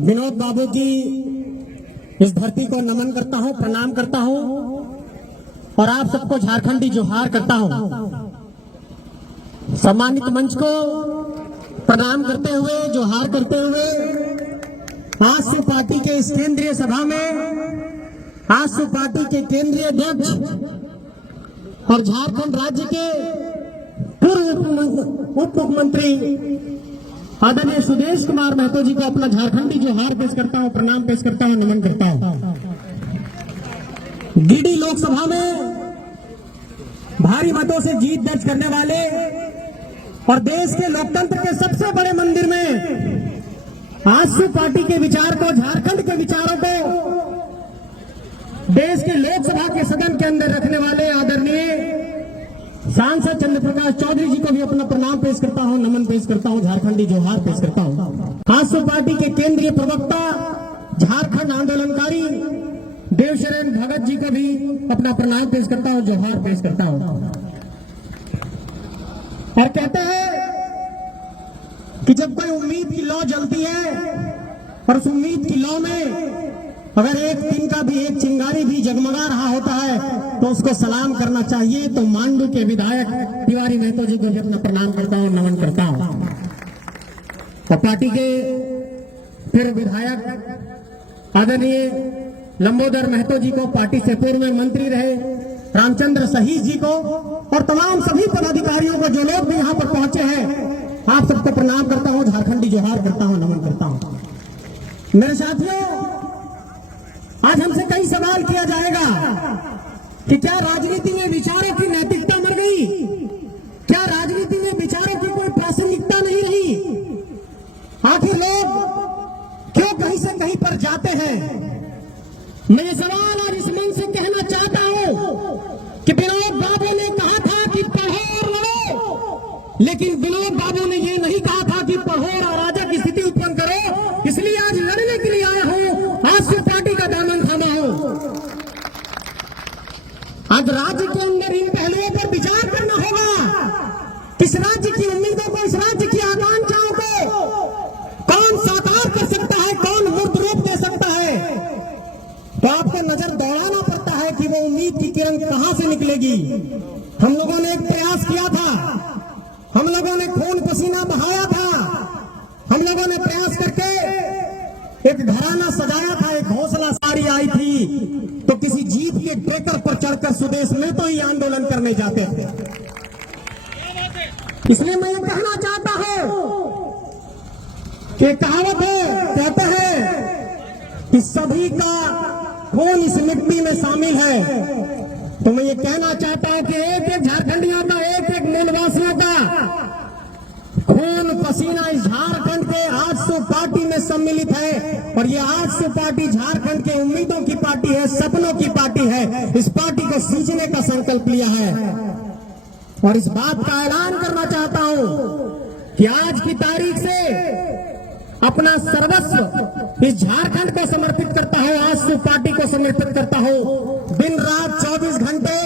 विनोद बाबू की इस धरती को नमन करता हूं, प्रणाम करता हूं और आप सबको झारखंडी जोहार करता हूं। सम्मानित मंच को प्रणाम करते हुए, जोहार करते हुए आजसू पार्टी के इस केंद्रीय सभा में आजसू पार्टी के केंद्रीय अध्यक्ष और झारखंड राज्य के पूर्व उप मुख्यमंत्री आदरणीय सुदेश कुमार महतो जी को अपना झारखंडी जोहार पेश करता हूं, प्रणाम पेश करता हूं, नमन करता हूं। गिरिडीह लोकसभा में भारी मतों से जीत दर्ज करने वाले और देश के लोकतंत्र के सबसे बड़े मंदिर में आजसू पार्टी के विचार को, झारखंड के विचारों को देश के लोकसभा के सदन के अंदर रखने वाले आदरणीय सांसद चंद्र प्रकाश चौधरी जी को भी अपना प्रणाम पेश करता हूं, नमन पेश करता हूं, झारखंडी जोहार पेश करता हूं। आजसू पार्टी के केंद्रीय प्रवक्ता, झारखंड आंदोलनकारी देवशरण भगत जी को भी अपना प्रणाम पेश करता हूं, जोहार पेश करता हूं। और कहते हैं कि जब कोई उम्मीद की लौ जलती है और उस उम्मीद की लौ में अगर एक दिन का भी एक चिंगारी भी जगमगा रहा होता है तो उसको सलाम करना चाहिए। तो मांडू के विधायक तिवारी महतो जी को भी अपना प्रणाम करता हूं, नमन करता हूं। और पार्टी के फिर विधायक आदरणीय लंबोदर महतो जी को, पार्टी से पूर्व में मंत्री रहे रामचंद्र सहीस जी को और तमाम सभी पदाधिकारियों को, जो लोग भी यहाँ पर पहुंचे हैं, आप सबको प्रणाम करता हूं, झारखंडी जोहार करता हूं, नमन करता हूं। मेरे साथियों, आज हमसे कई सवाल किया जाएगा कि क्या राजनीति में विचारों की नैतिकता मर गई? क्या राजनीति में विचारों की कोई प्रासंगिकता नहीं रही? आखिर लोग क्यों कहीं से कहीं पर जाते हैं? मैं ये सवाल आज इस मंच से कहना चाहता हूं कि विनोद बाबू ने कहा था कि पढ़ो और लड़ो, लेकिन विनोद बाबू ने ये नहीं कहा था कि पढ़ो और अराजक की स्थिति उत्पन्न करो। इसलिए आज लड़ने के लिए आया हूं, आजसू पार्टी का दामन थामा हूं। आज राज्य के अंदर इन पहलुओं पर विचार करना होगा। इस राज्य की उम्मीदों को, इस राज्य की आकांक्षाओं को कौन साकार कर सकता है, कौन मूर्त रूप दे सकता है? तो आपको नजर दौड़ाना पड़ता है कि वो उम्मीद की किरण कहां से निकलेगी। हम लोगों ने एक प्रयास किया था, हम लोगों ने खून पसीना बहाया था, हम लोगों ने प्रयास करके एक घराना सजाया था, एक घोंसला सारी आई थी तो किसी जीप के ट्रैकर पर चढ़कर सुदेश में तो ही आंदोलन करने जाते थे। इसलिए मैं ये कहना चाहता हूं कि कहावत है, कहते हैं कि सभी का खून इस मिट्टी में शामिल है। तो मैं ये कहना चाहता हूं कि एक एक झारखंडियों का, एक एक मूलवासियों का खून पसीना इस झारखंड के आजसू पार्टी में सम्मिलित है और ये आजसू पार्टी झारखंड के उम्मीदों की पार्टी है, सपनों की पार्टी है। इस पार्टी को सींचने का संकल्प लिया है और इस बात का ऐलान करना चाहता हूं कि आज की तारीख से अपना सर्वस्व इस झारखंड को समर्पित करता हूं, आजसू पार्टी को समर्पित करता हूं। दिन रात 24 घंटे,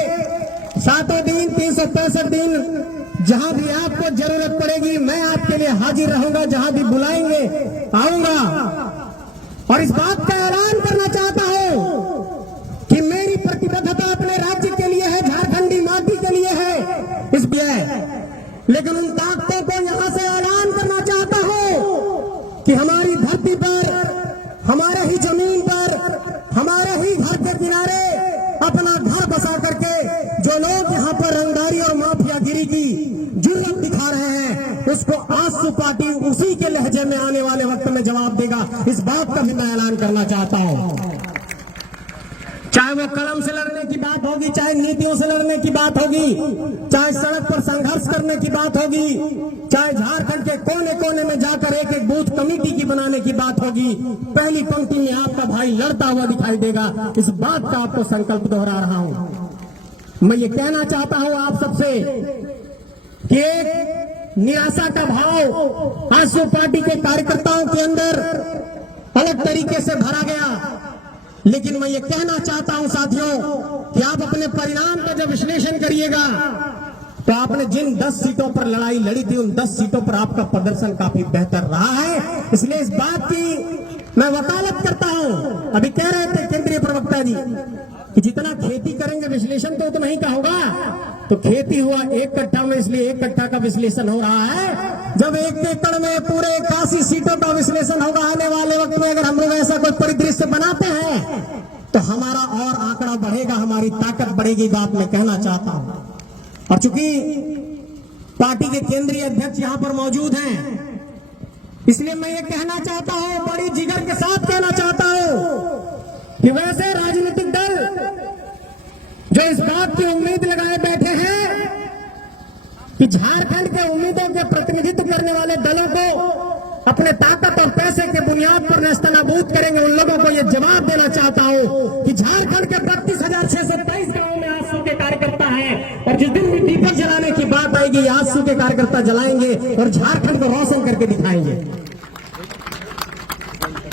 7 दिन, 365 दिन, जहां भी आपको जरूरत पड़ेगी मैं आपके लिए हाजिर रहूंगा। जहां भी बुलाएंगे आऊंगा और इस बात का ऐलान करना चाहता हूं कि मेरी प्रतिबद्धता अपने राज्य के लिए है, झारखंडी माटी के लिए है। इस लेकिन उन ताकतों को यहां से ऐलान करना चाहता हूं कि हमारी धरती पर, हमारे ही जमीन पर, हमारे ही घर के किनारे अपना घर बसा करके जो लोग यहाँ पर रंगदारी और माफियागिरी की जुर्रत दिखा रहे हैं, उसको आजसू पार्टी उसी के लहजे में आने वाले वक्त में जवाब देगा। इस बात का भी मैं ऐलान करना चाहता हूं। चाहे वो कलम से लड़ने की बात होगी, चाहे नीतियों से लड़ने की बात होगी, चाहे सड़क पर संघर्ष करने की बात होगी, चाहे झारखंड के कोने कोने में जाकर एक एक बूथ कमेटी की बनाने की बात होगी, पहली पंक्ति में आपका भाई लड़ता हुआ दिखाई देगा। इस बात का आपको संकल्प दोहरा रहा हूं। मैं ये कहना चाहता हूं आप सबसे कि एक निराशा का भाव आजसू पार्टी के कार्यकर्ताओं के अंदर अलग तरीके से भरा गया, लेकिन मैं ये कहना चाहता हूं साथियों कि आप अपने परिणाम का जब विश्लेषण करिएगा तो आपने जिन 10 सीटों पर लड़ाई लड़ी थी, उन 10 सीटों पर आपका प्रदर्शन काफी बेहतर रहा है। इसलिए इस बात की मैं वकालत करता हूं। अभी कह रहे थे केंद्रीय प्रवक्ता जी कि जितना खेती करेंगे विश्लेषण तो उतना ही का होगा। तो खेती हुआ 1 कट्ठा में, इसलिए 1 कट्ठा का विश्लेषण हो रहा है। जब 1 एकड़ में पूरे 81 सीटों का विश्लेषण होगा आने वाले वक्त में, अगर हम लोग ऐसा कोई परिदृश्य बनाते हैं तो हमारा और आंकड़ा बढ़ेगा, हमारी ताकत बढ़ेगी। बात मैं कहना चाहता हूं। और चूंकि पार्टी के केंद्रीय अध्यक्ष यहां पर मौजूद हैं, इसलिए मैं ये कहना चाहता हूं, बड़ी जिगर के साथ कहना चाहता हूं कि वैसे राजनीतिक दल जो इस बात की उम्मीद लगाए बैठे हैं कि झारखंड के उम्मीदों के प्रतिनिधित्व करने वाले दलों को अपने ताकत और पैसे के बुनियाद पर नेस्तनाबूद करेंगे, उन लोगों को यह जवाब देना चाहता हूं कि झारखंड के 32,623 गांवों में आजसू के कार्यकर्ता हैं, और जिस दिन भी दीपक जलाने की बात आएगी आजसू के कार्यकर्ता जलाएंगे और झारखंड को रोशन करके दिखाएंगे।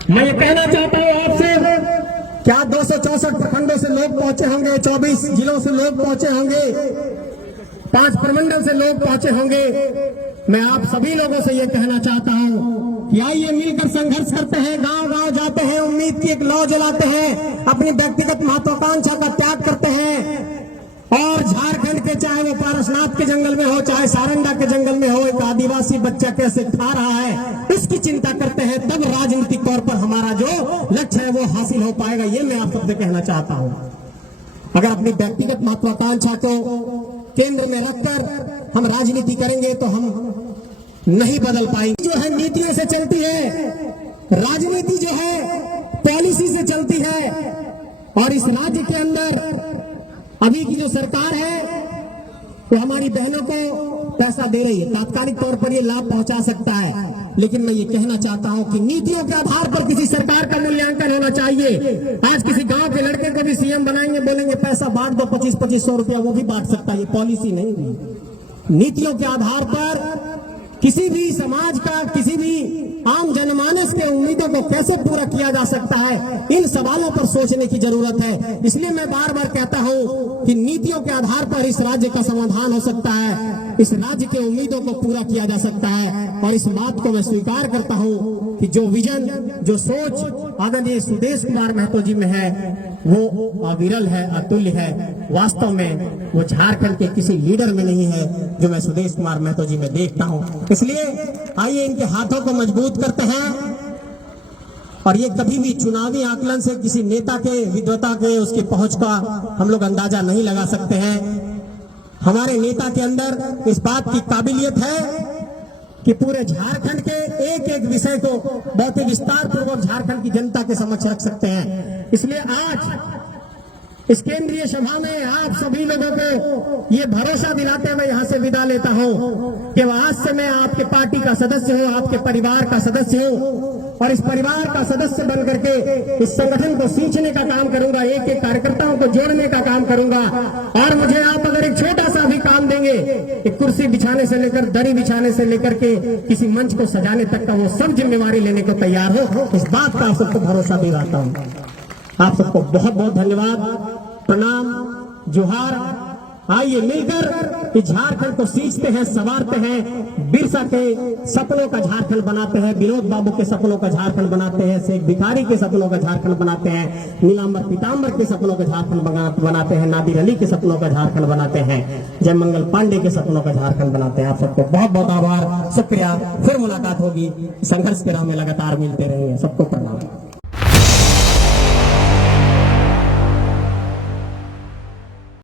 मैं ये कहना चाहता हूं आपसे, क्या 264 प्रखंडों से लोग पहुंचे होंगे, 24 जिलों से लोग पहुंचे होंगे, 5 प्रमंडल से लोग पहुंचे होंगे। मैं आप सभी लोगों से यह कहना चाहता हूं कि आइए मिलकर संघर्ष करते हैं, गांव गांव जाते हैं, उम्मीद की एक लौ जलाते हैं, अपनी व्यक्तिगत महत्वाकांक्षा का त्याग करते हैं, और झारखंड के चाहे वो पारसनाथ के जंगल में हो, चाहे सारंडा के जंगल में हो, एक आदिवासी बच्चा कैसे खा रहा है इसकी चिंता करते हैं। तब राजनीतिक तौर पर हमारा जो लक्ष्य है वो हासिल हो पाएगा। ये मैं आप सबसे कहना चाहता हूं। अगर अपनी व्यक्तिगत महत्वाकांक्षा को केंद्र में रखकर हम राजनीति करेंगे तो हम नहीं बदल पाएंगे। जो है नीतियों से चलती है, राजनीति जो है पॉलिसी से चलती है, और इस राज्य के अंदर अभी की जो सरकार है वो हमारी बहनों को पैसा दे रही है, तात्कालिक तौर पर ये लाभ पहुंचा सकता है, लेकिन मैं ये कहना चाहता हूं कि नीतियों के आधार पर किसी सरकार का मूल्यांकन होना चाहिए। आज किसी गांव के लड़के को भी सीएम बनाएंगे, बोलेंगे पैसा बांट दो 25-2500 रुपया, वो भी बांट सकता है। ये पॉलिसी नहीं है। नीतियों के आधार पर किसी भी समाज का, किसी भी आम जनमानस के उम्मीदों को कैसे पूरा किया जा सकता है, इन सवालों पर सोचने की जरूरत है। इसलिए मैं बार बार कहता हूं कि नीतियों के आधार पर इस राज्य का समाधान हो सकता है, इस राज्य के उम्मीदों को पूरा किया जा सकता है। और इस बात को मैं स्वीकार करता हूं कि जो विजन, जो सोच आदरणीय सुदेश कुमार महतो जी में है वो अविरल है, अतुल्य है। वास्तव में वो झारखंड के किसी लीडर में नहीं है जो मैं सुदेश कुमार महतो जी में देखता हूं। इसलिए आइए इनके हाथों को मजबूत करते हैं, और ये कभी भी चुनावी आकलन से किसी नेता के विद्वता के, उसकी पहुंच का हम लोग अंदाजा नहीं लगा सकते हैं। हमारे नेता के अंदर इस बात की काबिलियत है कि पूरे झारखंड के एक एक विषय को बहुत ही विस्तार पूर्वक झारखंड की जनता के समक्ष रख सकते हैं। इसलिए आज इस केंद्रीय सभा में आप सभी लोगों को ये भरोसा दिलाते हुए यहाँ से विदा लेता हूँ कि आज से मैं आपके पार्टी का सदस्य हूँ, आपके परिवार का सदस्य हूँ, और इस परिवार का सदस्य बन करके इस संगठन को सींचने का काम करूंगा, एक एक कार्यकर्ताओं को जोड़ने का काम करूंगा। और मुझे आप अगर एक छोटा सा भी काम देंगे, एक कुर्सी बिछाने से लेकर, दरी बिछाने से लेकर के किसी मंच को सजाने तक का, वो सब जिम्मेवारी लेने को तैयार हो, इस बात का आप सबको भरोसा दिलाता हूँ। आप सबको बहुत बहुत धन्यवाद, प्रणाम, जोहार। आइए मिलकर इस झारखंड को सींचते हैं, संवारते हैं, बिरसा के सपनों का झारखंड बनाते हैं, विनोद बाबू के सपनों का झारखंड बनाते हैं, शेख भिखारी के सपनों का झारखंड बनाते हैं, नीलांबर पीताम्बर के सपनों का झारखंड बनाते हैं, नादिर अली के सपनों का झारखंड बनाते हैं, जयमंगल पांडे के सपनों का झारखंड बनाते हैं। आप सबको बहुत बहुत आभार, शुक्रिया। फिर मुलाकात होगी, संघर्ष के राह में लगातार मिलते रहेंगे। सबको प्रणाम।